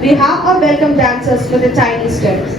We have our welcome dancers for the tiny steps.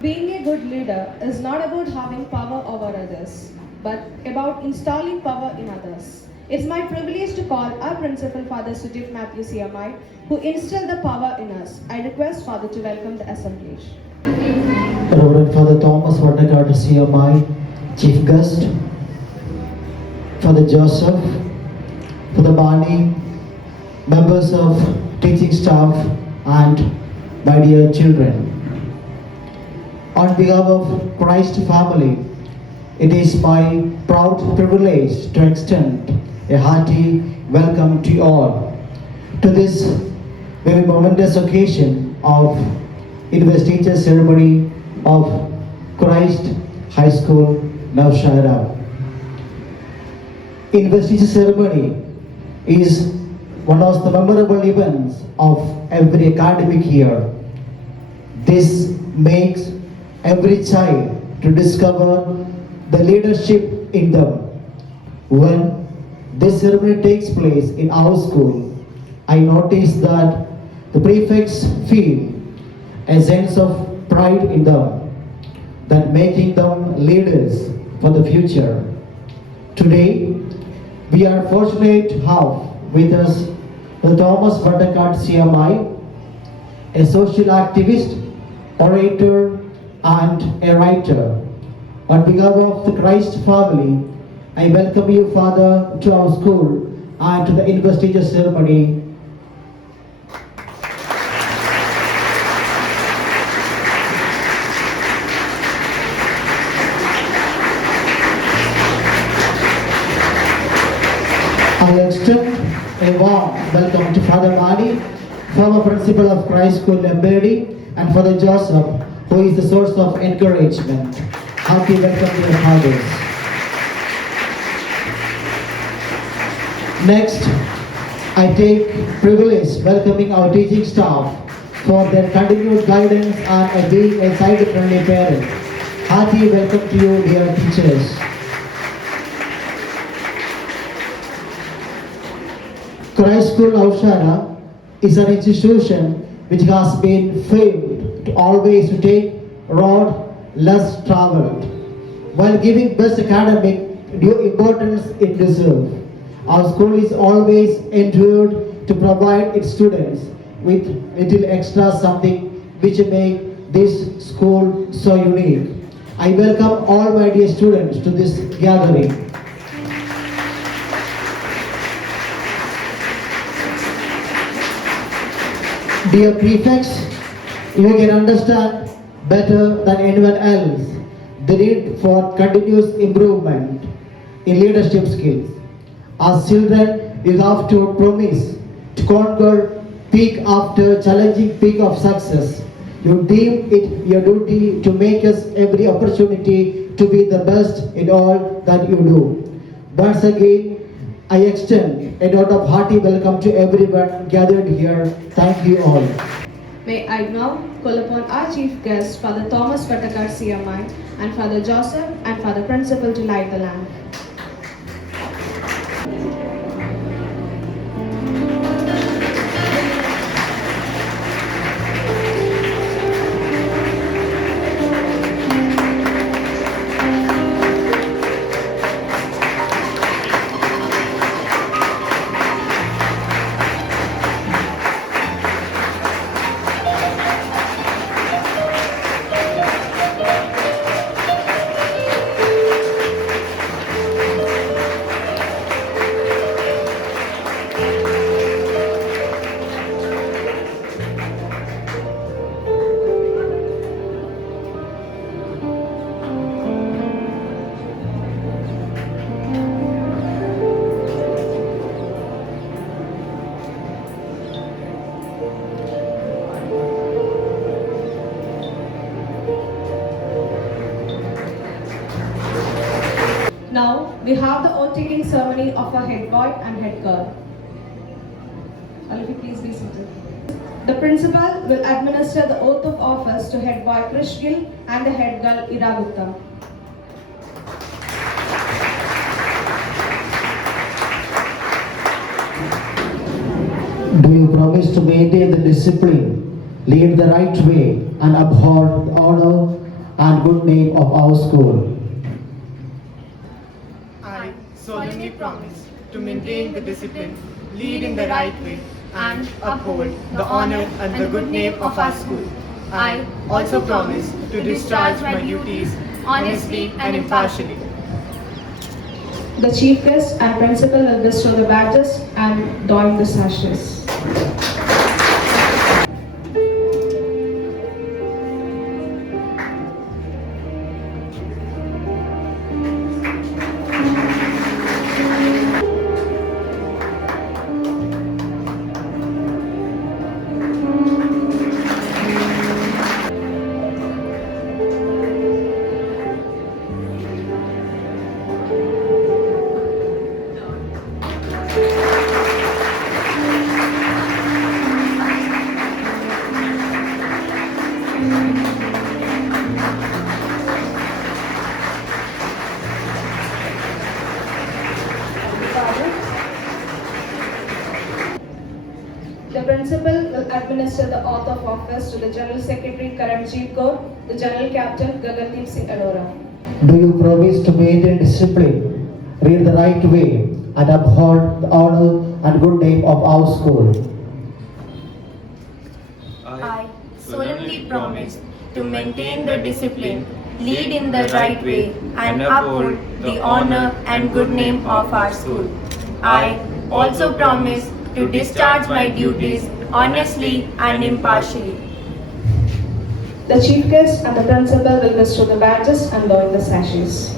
Being a good leader is not about having power over others, but about installing power in others. It's my privilege to call our principal, Father Sujit Matthew CMI, who instilled the power in us. I request Father to welcome the assemblage. Reverend Father Thomas Vadakar CMI, Chief Guest, Father Joseph, Father Bani, members of teaching staff, and my dear children. On behalf of Christ family, it is my proud privilege to extend a hearty welcome to you all to this very momentous occasion of Investiture Ceremony of Christ High School, Navshara. Investiture Ceremony is one of the memorable events of every academic year. This makes every child to discover the leadership in them. When this ceremony takes place in our school, I notice that the prefects feel a sense of pride in them, that making them leaders for the future. Today, we are fortunate to have with us the Thomas Buttercutt CMI, a social activist, orator, and a writer. On behalf of the Christ family, I welcome you, Father, to our school and to the Investiture Ceremony. I extend a warm welcome to Father Mani, former principal of Christ School Lembedi, and Father Joseph, who is the source of encouragement. Happy welcome to your fathers. Next, I take privilege welcoming our teaching staff for their continued guidance and being a child-friendly parent. Hearty welcome to you, dear teachers. Christ School Aushara is an institution which has been famed to always to take road less traveled, while giving best academic due importance it deserves. Our school is always endeavored to provide its students with little extra something which make this school so unique. I welcome all my dear students to this gathering. Dear prefects, you can understand better than anyone else the need for continuous improvement in leadership skills. As children, you have to promise to conquer peak after challenging peak of success. You deem it your duty to make us every opportunity to be the best in all that you do. Once again, I extend a note of hearty welcome to everyone gathered here. Thank you all. May I now call upon our chief guest, Father Thomas Buttercutt CMI, and Father Joseph and Father Principal to light the lamp. Now we have the oath-taking ceremony of a head boy and head girl. Shall we please be seated? The principal will administer the oath of office to head boy Krish Gill and the head girl Ira Gupta. Do you promise to maintain the discipline, lead the right way, and uphold the honor and good name of our school? I solemnly promise to maintain the discipline, lead in the right way, and uphold the honor and the good name of our school. I also promise to discharge my duties honestly and impartially. The chief guest and principal will bestow the badges and don the sashes. principal will administer the oath of office to the General Secretary Karanjeev Kaur, the General Captain Gagandeep Singh Arora. Do you promise to maintain discipline, read the right way, and uphold the honor and good name of our school? I solemnly promise to maintain the discipline, lead in the right way, and uphold the honor and good name of our school. I also promise to discharge my duties honestly and impartially. The chief guest and the principal will bestow the badges and lower the sashes.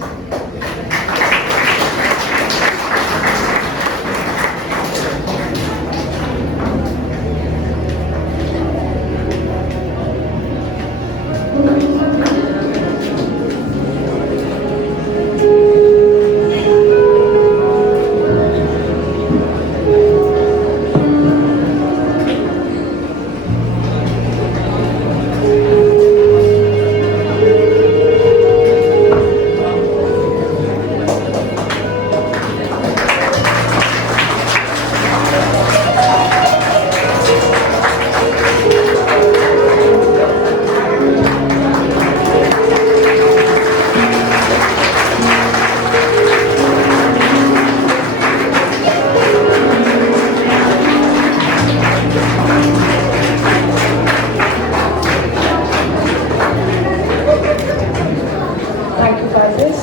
Thank you, Francis.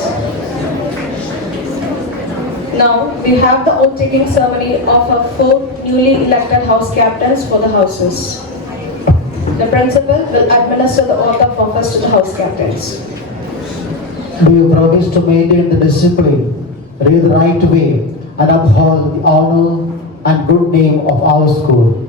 Now we have the oath-taking ceremony of our 4 newly elected house captains for the houses. The principal will administer the oath of office to the house captains. Do you promise to maintain the discipline, read the right way, and uphold the honor and good name of our school?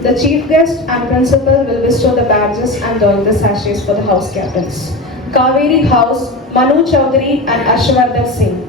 The chief guest and principal will bestow the badges and don the sashes for the house captains. Kaveri House, Manu Chaudhary and Ashwardhan Singh.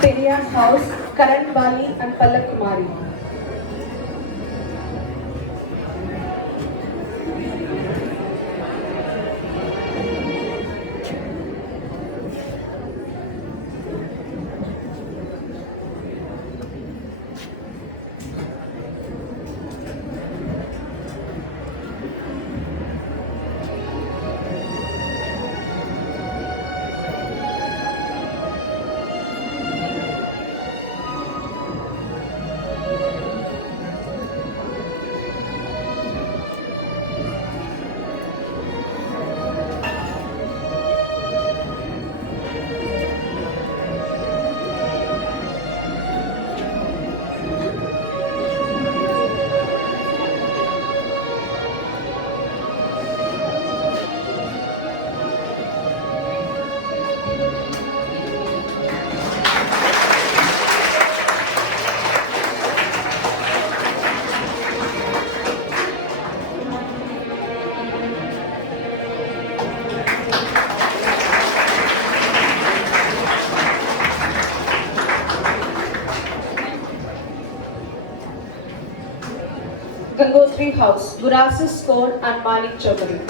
Tenia's house, Karan Bali and Pallak Kumari. Gangotri House, Gurasis Kaur and Manik Chaudhary.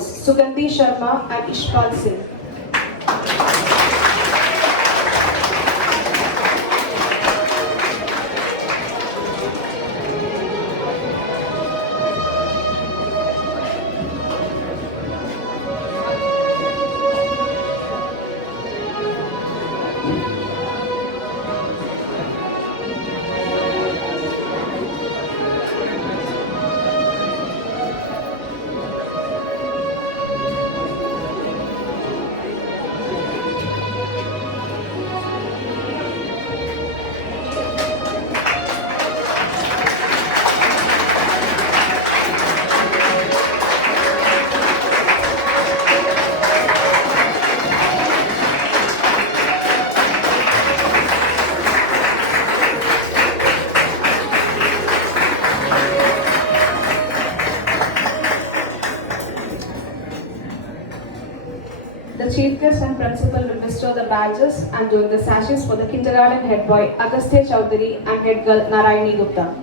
Thomas, Sugandhi Sharma, and Ishpal Singh. The chief guest and principal will bestow the badges and join the sashes for the kindergarten head boy Agastya Chowdhury and head girl Narayani Gupta.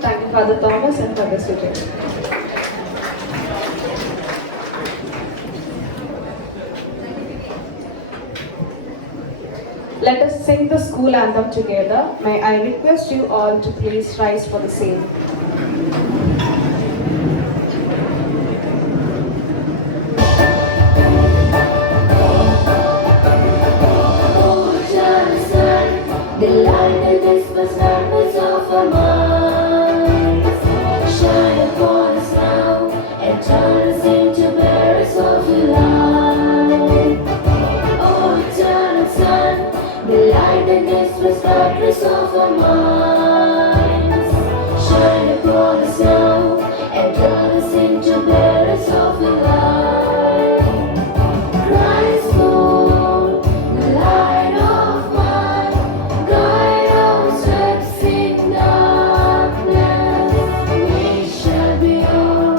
Thank you, Father Thomas and Father Sujay. Let us sing the school anthem together. May I request you all to please rise for the same. The light that dispels darkness of our minds, shine upon us now and turn us into bearers of your light. Oh, eternal Sun, the light that dispels darkness of our minds, shine upon us now and turn us into bearers of your light. Christ, Lord, the light of my guide our steps in darkness. We shall be your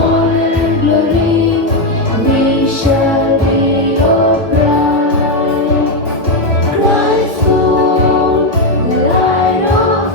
honor and glory. We shall be your bride. Christ, Lord, the light of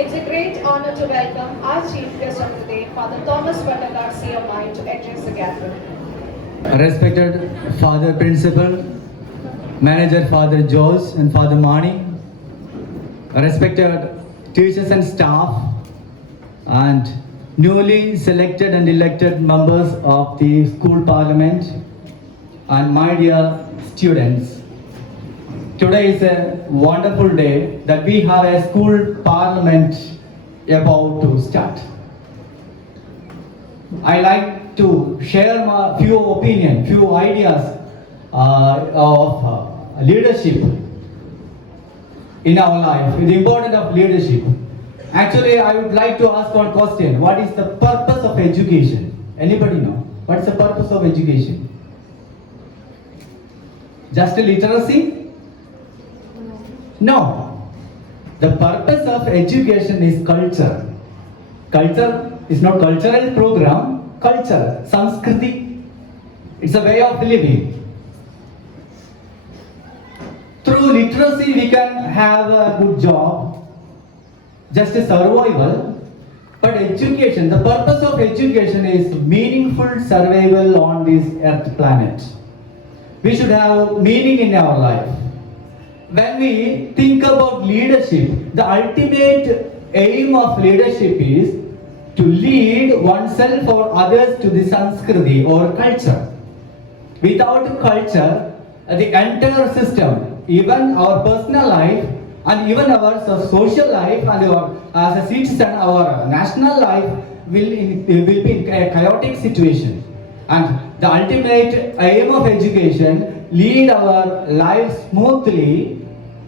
It's a great honor to welcome our chief guest of the day, Father Thomas Vadakar, CMI, to address the gathering. Respected Father Principal, Manager Father George and Father Mani, respected teachers and staff, and newly selected and elected members of the school parliament, and my dear students. Today is a wonderful day that we have a school parliament about to start. I like to share my few opinions, few ideas of leadership in our life, the importance of leadership. Actually, I would like to ask one question. What is the purpose of education? Anybody know? What is the purpose of education? Just literacy? No. The purpose of education is culture. Culture is not cultural program, culture, Sanskriti. It's a way of living. Through literacy we can have a good job, just a survival. But education, the purpose of education is meaningful survival on this earth planet. We should have meaning in our life. When we think about leadership, the ultimate aim of leadership is to lead oneself or others to the Sanskriti or culture. Without culture, the entire system, even our personal life and even our social life and our, as a citizen, our national life will be in a chaotic situation. And the ultimate aim of education, lead our life smoothly,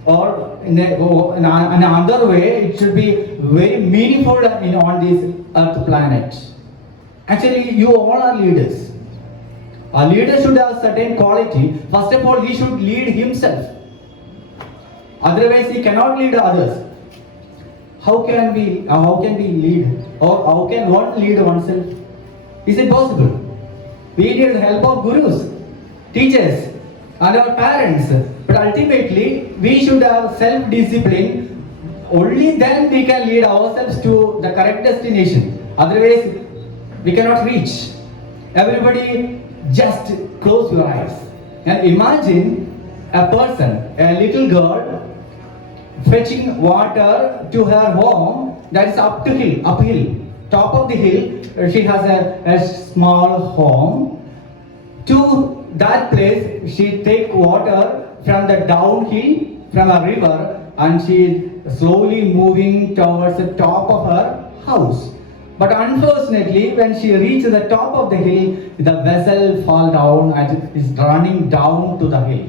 or in another way, it should be very meaningful on this earth planet. Actually, you all are leaders. A leader should have certain quality. First of all, he should lead himself. Otherwise, he cannot lead others. How can we lead, or how can one lead oneself? Is it possible? We need the help of gurus, teachers, and our parents. But ultimately, we should have self-discipline. Only then we can lead ourselves to the correct destination. Otherwise, we cannot reach. Everybody, just close your eyes and imagine a person, a little girl, fetching water to her home. That is uphill. Top of the hill, she has a small home. To that place, she take water from the downhill, from a river, and she is slowly moving towards the top of her house. But unfortunately, when she reaches the top of the hill, the vessel fall down and is running down to the hill.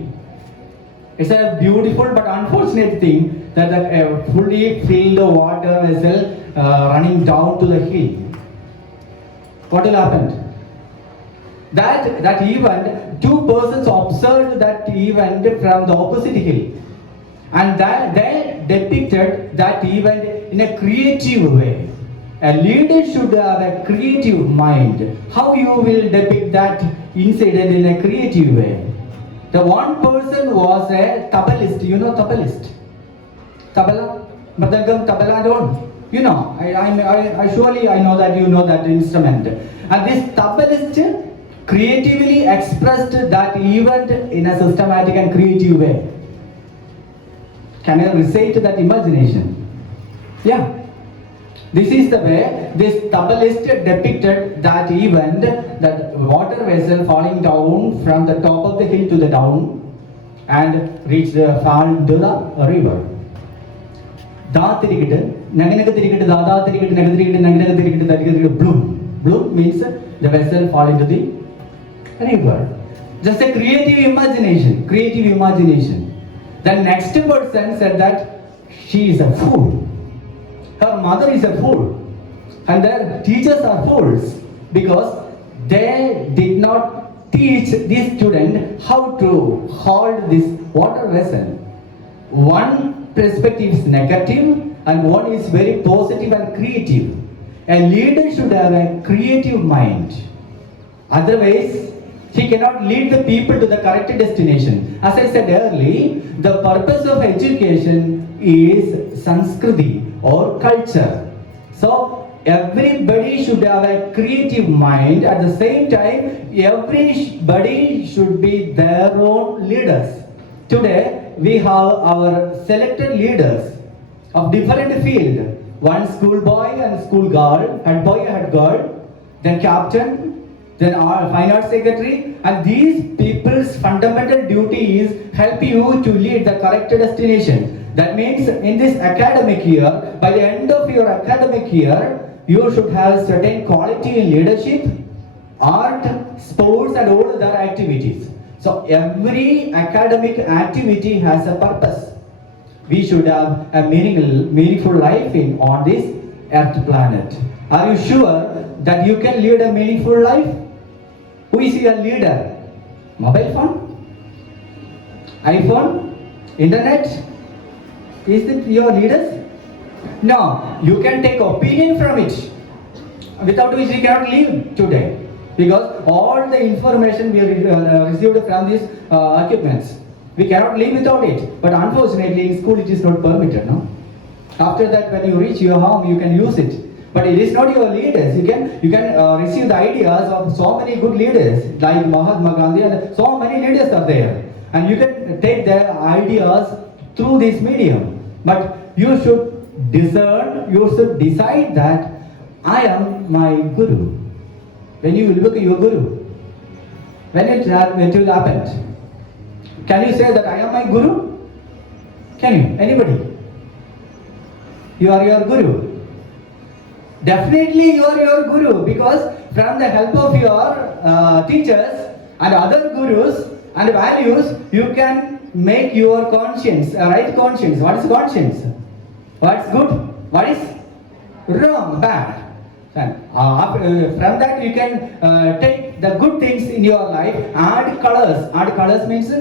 It's a beautiful but unfortunate thing that the fully filled water vessel running down to the hill. What will happen? That event, two persons observed that event from the opposite hill, and that they depicted that event in a creative way. A leader should have a creative mind. How you will depict that incident in a creative way? The one person was a tabbalist. You know tabbalist? Tabla, madagam, tabla, and all. You know, I surely I know that you know that instrument. And this tabbalist creatively expressed that event in a systematic and creative way. Can you recite that imagination? Yeah. This is the way this tabbalist depicted that event, that water vessel falling down from the top of the hill to the down and fall into the river. Bloom means the vessel fall into the river. Just a creative imagination. The next person said that she is a fool. Her mother is a fool. And their teachers are fools because they did not teach this student how to hold this water vessel. One perspective is negative and one is very positive and creative. A leader should have a creative mind. Otherwise, he cannot lead the people to the correct destination. As I said earlier, the purpose of education is Sanskriti or culture. So everybody should have a creative mind. At the same time, everybody should be their own leaders. Today, we have our selected leaders of different field. One school boy and school girl, and boy and girl, then captain, then our fine arts secretary, and these people's fundamental duty is help you to lead the correct destination. That means in this academic year, by the end of your academic year, you should have certain quality in leadership, art, sports, and all other activities. So every academic activity has a purpose. We should have a meaningful life on this earth planet. Are you sure that you can lead a meaningful life? Who is your leader? Mobile phone? iPhone? Internet? Is it your leaders? No, you can take opinion from it, without which we cannot live today. Because all the information we received from these equipments, we cannot live without it. But unfortunately, in school it is not permitted. No? After that, when you reach your home, you can use it. But it is not your leaders. You can receive the ideas of so many good leaders like Mahatma Gandhi, and so many leaders are there, and you can take their ideas through this medium. But you should discern. You should decide that I am my guru. When you look at your guru, when it will happen, can you say that I am my guru? Can you? Anybody? You are your guru. Definitely you are your guru, because from the help of your teachers and other gurus and values, you can make your conscience, a right conscience. What is conscience? What's good? What is wrong, bad? From that you can take the good things in your life, add colors. Add colors means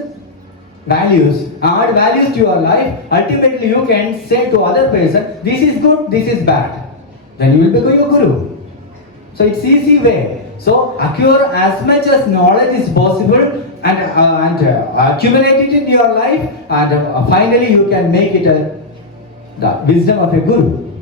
values. Add values to your life. Ultimately you can say to other person, this is good, this is bad. Then you will become your guru. So it's easy way. So acquire as much as knowledge is possible and accumulate it in your life, and finally you can make it the wisdom of a guru.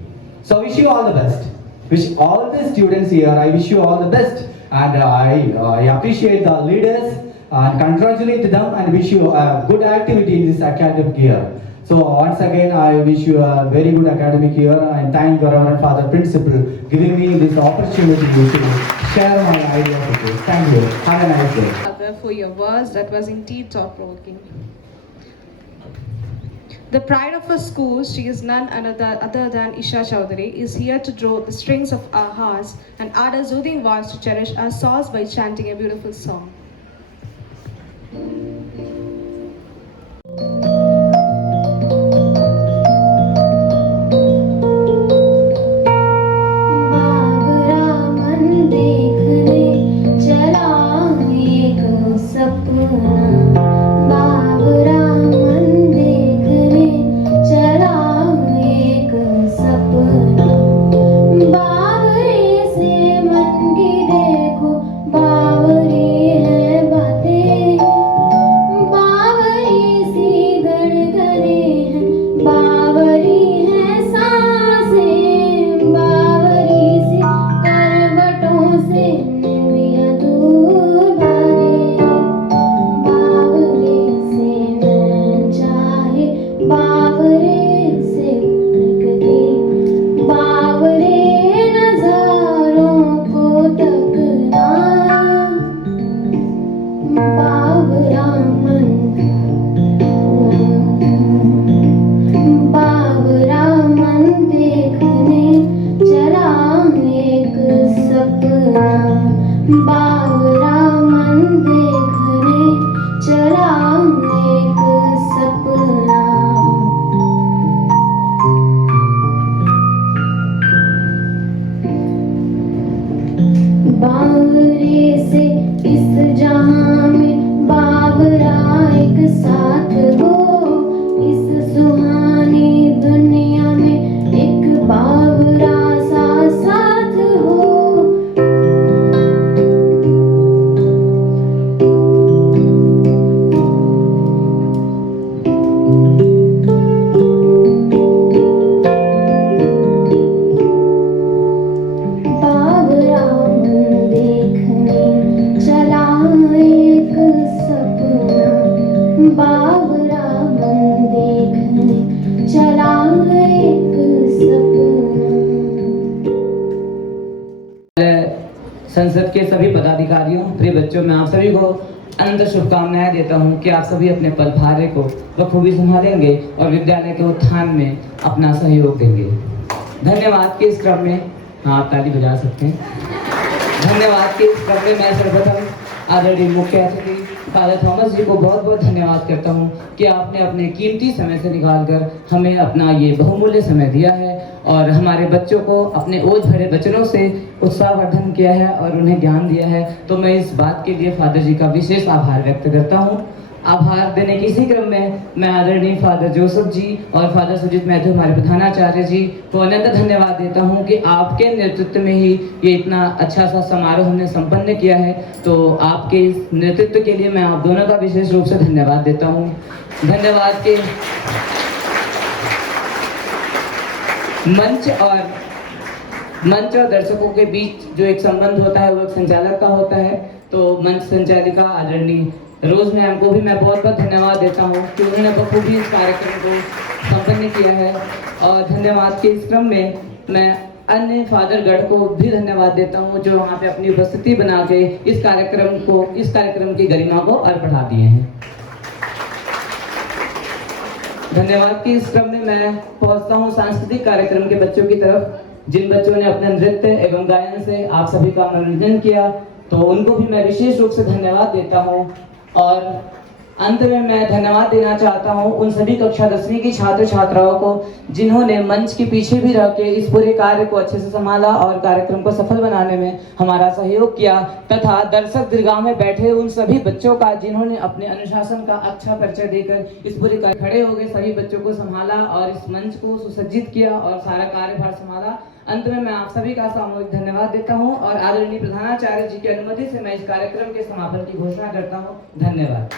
So wish you all the best. Wish all the students here, I wish you all the best, and I appreciate the leaders and congratulate them and wish you a good activity in this academic year. So once again, I wish you a very good academic year, and thank the Reverend Father Principal giving me this opportunity to share my ideas with you. Thank you. Have a nice day. Father, for your words that was indeed thought-provoking. The pride of her school, she is none other than Isha Chowdhury, is here to draw the strings of our hearts and add a soothing voice to cherish our souls by chanting a beautiful song. संसद के सभी पदाधिकारियों, प्रिय बच्चों, मैं आप सभी को अनंत शुभकामनाएं देता हूं कि आप सभी अपने पद भारे को बखूबी संभालेंगे और विद्यालय के उत्थान में अपना सहयोग देंगे। धन्यवाद के इस क्रम में, हाँ आप ताली बजा सकते हैं। धन्यवाद के इस क्रम में मैं सर्वप्रथम आदरणीय मुख्य अतिथि फादर थॉमस जी को बहुत बहुत धन्यवाद करता हूँ कि आपने अपने कीमती समय से निकालकर हमें अपना ये बहुमूल्य समय दिया है और हमारे बच्चों को अपने ओज भरे वचनों से उत्साहवर्धन किया है और उन्हें ज्ञान दिया है। तो मैं इस बात के लिए फादर जी का विशेष आभार व्यक्त करता हूँ। आभार देने के इसी क्रम में मैं आदरणीय फादर जोसेफ जी और फादर सुजीत मैथ्यू हमारे प्रधानाचार्य जी को अनंत धन्यवाद देता हूं कि आपके नेतृत्व में ही ये इतना अच्छा सा समारोह हमने संपन्न किया है। तो आपके इस नेतृत्व के लिए मैं आप दोनों का विशेष रूप से धन्यवाद देता हूं। धन्यवाद के मंच और दर्शकों के बीच जो एक संबंध होता है वो एक संचालक का होता है। तो मंच संचालिका आदरणीय रोज मैम को भी मैं बहुत बहुत धन्यवाद देता हूँ कि उन्होंने बखूबी इस कार्यक्रम को संपन्न किया है। और धन्यवाद के इस क्रम में मैं अन्य फादरगढ़ को भी धन्यवाद देता हूँ जो वहाँ पे अपनी उपस्थिति बना के इस कार्यक्रम की गरिमा को और बढ़ा दिए हैं। धन्यवाद के इस क्रम में मैं पहुँचता हूँ सांस्कृतिक कार्यक्रम के बच्चों की तरफ, जिन बच्चों ने अपने नृत्य एवं गायन से आप सभी का मनोरंजन किया, तो उनको भी मैं विशेष रूप से धन्यवाद देता हूँ। और अंत में मैं धन्यवाद देना चाहता हूँ उन सभी कक्षा 10वीं की छात्र छात्राओं को जिन्होंने मंच के पीछे भी रह के इस पूरे कार्य को अच्छे से संभाला और कार्यक्रम को सफल बनाने में हमारा सहयोग किया, तथा दर्शक दीर्घा में बैठे उन सभी बच्चों का जिन्होंने अपने अनुशासन का अच्छा परिचय देकर इस पूरे कार्य खड़े हो गए, सभी बच्चों को संभाला और इस मंच को सुसज्जित किया और सारा कार्यभार संभाला। अंत में मैं आप सभी का सामूहिक धन्यवाद देता हूं और आदरणीय प्रधानाचार्य जी की अनुमति से मैं इस कार्यक्रम के समापन की घोषणा करता हूं। धन्यवाद।